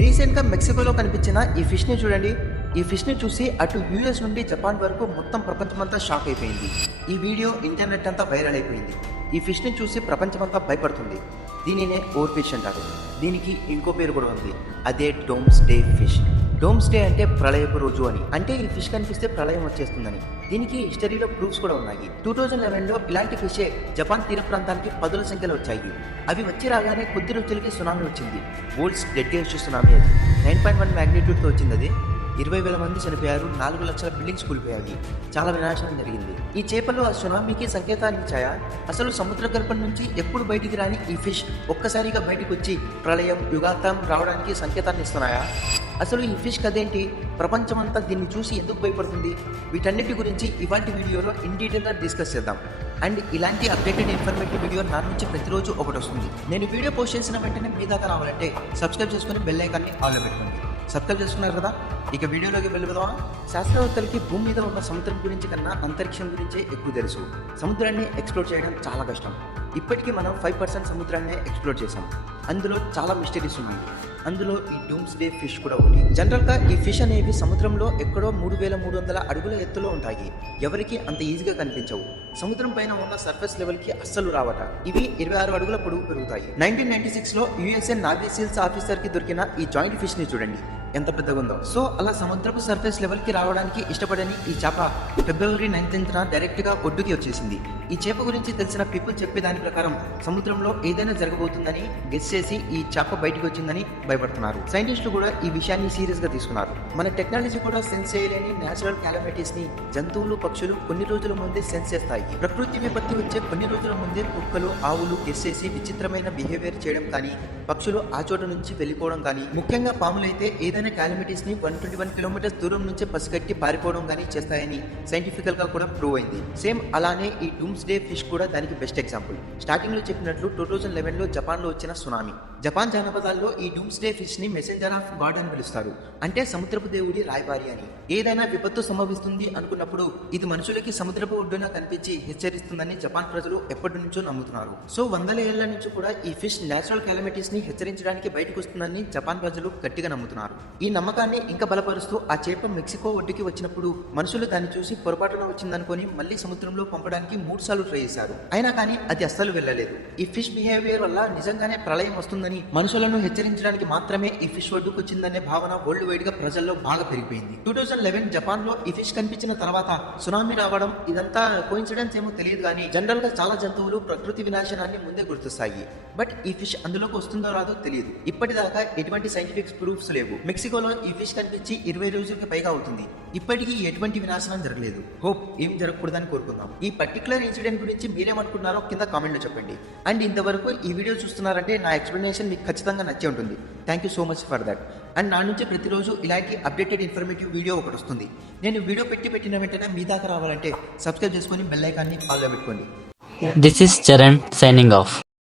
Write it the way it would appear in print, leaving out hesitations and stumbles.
రీసెంట్గా మెక్సికోలో కనిపించిన ఈ ఫిష్ని చూడండి. ఈ ఫిష్ని చూసి అటు యూఎస్ నుండి జపాన్ వరకు మొత్తం ప్రపంచమంతా షాక్ అయిపోయింది. ఈ వీడియో ఇంటర్నెట్ అంతా వైరల్ అయిపోయింది. ఈ ఫిష్ని చూసి ప్రపంచమంతా భయపడుతుంది. దీనినే ఓర్ ఫిష్ అంటారు. దీనికి ఇంకో పేరు కూడా ఉంది, అదే doomsday fish. Doomsday అంటే ప్రళయపు రోజు అని, అంటే ఈ ఫిష్ కనిపిస్తే ప్రళయం వచ్చేస్తుందని. దీనికి హిస్టరీలో ప్రూఫ్స్ కూడా ఉన్నాయి. 2011లో ఇలాంటి ఫిషే జపాన్ తీర ప్రాంతానికి పదుల సంఖ్యలో వచ్చాయి. అవి వచ్చి రాగానే కొద్ది రోజులకి సునామీ వచ్చింది. వరల్డ్స్ డెడ్డెస్ట్ సునామీ అది. 9.1 మ్యాగ్నిట్యూడ్తో వచ్చింది అది. 20,000 మంది చనిపోయారు. 4 లక్షల బిల్డింగ్స్ కూలిపోయాయి. చాలా వినాశనం జరిగింది. ఈ చేపలు ఆ సునామీకి సంకేతాలు ఇచ్చాయా? అసలు సముద్ర గర్భం నుంచి ఎప్పుడు బయటికి రాని ఈ ఫిష్ ఒక్కసారిగా బయటకు వచ్చి ప్రళయం, యుగాంతం రావడానికి సంకేతాన్ని ఇస్తున్నాయా? అసలు ఈ ఫిష్ కదేంటి? ప్రపంచమంతా దీన్ని చూసి ఎందుకు భయపడుతుంది? వీటన్నిటి గురించి ఇవాంటి వీడియోలో ఇన్ డీటెయిల్గా డిస్కస్ చేద్దాం. అండ్ ఇలాంటి అప్డేటెడ్ ఇన్ఫర్మేటివ్ వీడియో నా నుంచి ప్రతిరోజు ఒకటి వస్తుంది. నేను వీడియో పోస్ట్ చేసిన వెంటనే మీ దాకా రావాలంటే సబ్స్క్రైబ్ చేసుకుని బెల్ ఐకాన్ని ఆన్లో పెట్టుకోండి. సబ్స్క్రైబ్ చేసుకున్నారు కదా, ఇక వీడియోలోకి వెళ్ళిపోదామా? శాస్త్రవేత్తలకి భూమి మీద ఉన్న సముద్రం గురించి కన్నా అంతరిక్షం గురించే ఎక్కువ తెలుసు. సముద్రాన్ని ఎక్స్ప్లోర్ చేయడం చాలా కష్టం. ఇప్పటికీ మనం 5% సముద్రాన్ని ఎక్స్ప్లోర్ చేసాం. అందులో చాలా మిస్టరీస్ ఉన్నాయి. అందులో ఈ డూమ్స్ డే ఫిష్ కూడా ఒకటి. జనరల్గా ఈ ఫిష్ అనేవి సముద్రంలో ఎక్కడో 3,300 అడుగుల ఎత్తులో ఉంటాయి. ఎవరికి అంత ఈజీగా కనిపించవు. సముద్రం పైన ఉన్న సర్ఫేస్ లెవెల్కి అస్సలు రావట. ఇవి 26 అడుగుల పొడవు పెరుగుతాయి. 1996లో యుఎస్ఏ నావీ సీల్స్ ఆఫీసర్కి దొరికిన ఈ జాయింట్ ఫిష్ని చూడండి ఎంత పెద్దగా ఉందో. సో అలా సముద్రపు సర్ఫేస్ లెవెల్కి రావడానికి ఇష్టపడని ఈ చేప ఫిబ్రవరి 19న డైరెక్ట్గా ఒడ్డుకి వచ్చేసింది. ఈ చేప గురించి తెలిసిన పీపుల్ చెప్పే దాని ప్రకారం సముద్రంలో ఏదైనా జరగబోతుందని గెస్ చేసి ఈ చేప బయటకు వచ్చిందని భయపడుతున్నారు. సైంటిస్టులు కూడా ఈ విషయాన్ని సీరియస్ గా తీసుకున్నారు. మన టెక్నాలజీ కూడా సెన్స్ చేయలేని నేచురల్ క్యాలమిటీస్ ని జంతువులు, పక్షులు కొన్ని రోజుల ముందే సెన్స్ చేస్తాయి. ప్రకృతి విపత్తి వచ్చే కొన్ని రోజుల ముందే కుక్కలు, ఆవులు గెస్ చేసి విచిత్రమైన బిహేవియర్ చేయడం కానీ, పక్షులు ఆ చోట నుంచి వెళ్ళిపోవడం కానీ, ముఖ్యంగా పాములైతే ఏదైనా క్యాలమిటీస్ ని 121 కిలోమీటర్స్ దూరం నుంచే పసిగట్టి పారిపోవడం కానీ చేస్తాయని సైంటిఫికల్ గా కూడా ప్రూవ్ అయింది. సేమ్ అలానే ఈ డూమ్స్ డే ఫిష్ కూడా దానికి బెస్ట్ ఎగ్జాంపుల్. స్టార్టింగ్ లో చెప్పినట్లు 2011లో జపాన్ లో వచ్చిన సునామీ. జపాన్ జానపదాల్లో ఈ డూమ్స్ డే ఫిష్ ని మెసెంజర్ ఆఫ్ గాడ్ అని పిలుస్తారు. అంటే సముద్రపు దేవుడి రాయబారి అని. ఏదైనా విపత్తు సంభవిస్తుంది అనుకున్నప్పుడు ఇది మనుషులకి సముద్రపు ఒడ్డున కనిపించి హెచ్చరిస్తుందని జపాన్ ప్రజలు ఎప్పటి నుంచో నమ్ముతున్నారు. సో వందల ఏళ్ల నుంచి కూడా ఈ ఫిష్ నేచురల్ క్యాలమిటీస్ ని హెచ్చరించడానికి బయటకు వస్తుందని జపాన్ ప్రజలు గట్టిగా నమ్ముతున్నారు. ఈ నమ్మకాన్ని ఇంకా బలపరుస్తూ ఆ చేప మెక్సికో ఒడ్డుకి వచ్చినప్పుడు మనుషులు దాన్ని చూసి పొరపాటున వచ్చిందనుకొని మళ్ళీ సముద్రంలో పంపడానికి 3 సార్లు ట్రై చేశారు. అయినా కానీ అది అస్సలు వెళ్ళలేదు. ఈ ఫిష్ బిహేవియర్ వల్ల నిజంగానే ప్రళయం వస్తుందని, మనుషులను హెచ్చరించడానికి మాత్రమే ఈ ఫిష్ ఒడ్డుకు వచ్చిందనే భావన వరల్డ్ వైడ్ గా ప్రజల్లో బాగా పెరిగిపోయింది. 2011 జపాన్ లో ఈ ఫిష్ కనిపించిన తర్వాత సునామీ రావడం ఇదంతా కోఇన్సిడెన్స్ ఏమో తెలియదు కానీ జనరల్ గా చాలా జంతువులు ప్రకృతి వినాశనాన్ని ముందే గుర్తిస్తాయి. బట్ ఈ ఫిష్ అందులోకి వస్తుందో రాదో తెలియదు. ఇప్పటిదాకా ఎటువంటి సైంటిఫిక్ ప్రూఫ్స్ లేవు. మెక్సికోలో ఈ ఫిష్ కనిపించి 20 రోజులకి పైగా అవుతుంది. ఇప్పటికీ ఎటువంటి వినాశనం జరగలేదు. హోప్ ఏం జరగకూడదని కోరుకుందాం. ఈ పర్టికులర్ ఇన్సిడెంట్ గురించి మీరేమనుకుంటున్నారో కింద కామెంట్ లో చెప్పండి. అండ్ ఇంతవరకు ఈ వీడియో చూస్తున్నారంటే నా ఎక్స్ప్లెనేషన్ మీకు ఖచ్చితంగా నచ్చే ఉంటుంది. Thank you so much for that. And నా నుంచి ప్రతిరోజు ఇలాంటి అప్డేటెడ్ ఇన్ఫర్మేటివ్ వీడియో ఒకటి వస్తుంది. నేను వీడియో పెట్టిన వెంటనే మీ దాకా రావాలంటే సబ్స్క్రైబ్ చేసుకొని బెల్ ఐకాన్ని ఆన్లో పెట్టుకోండి. This is Charan signing off.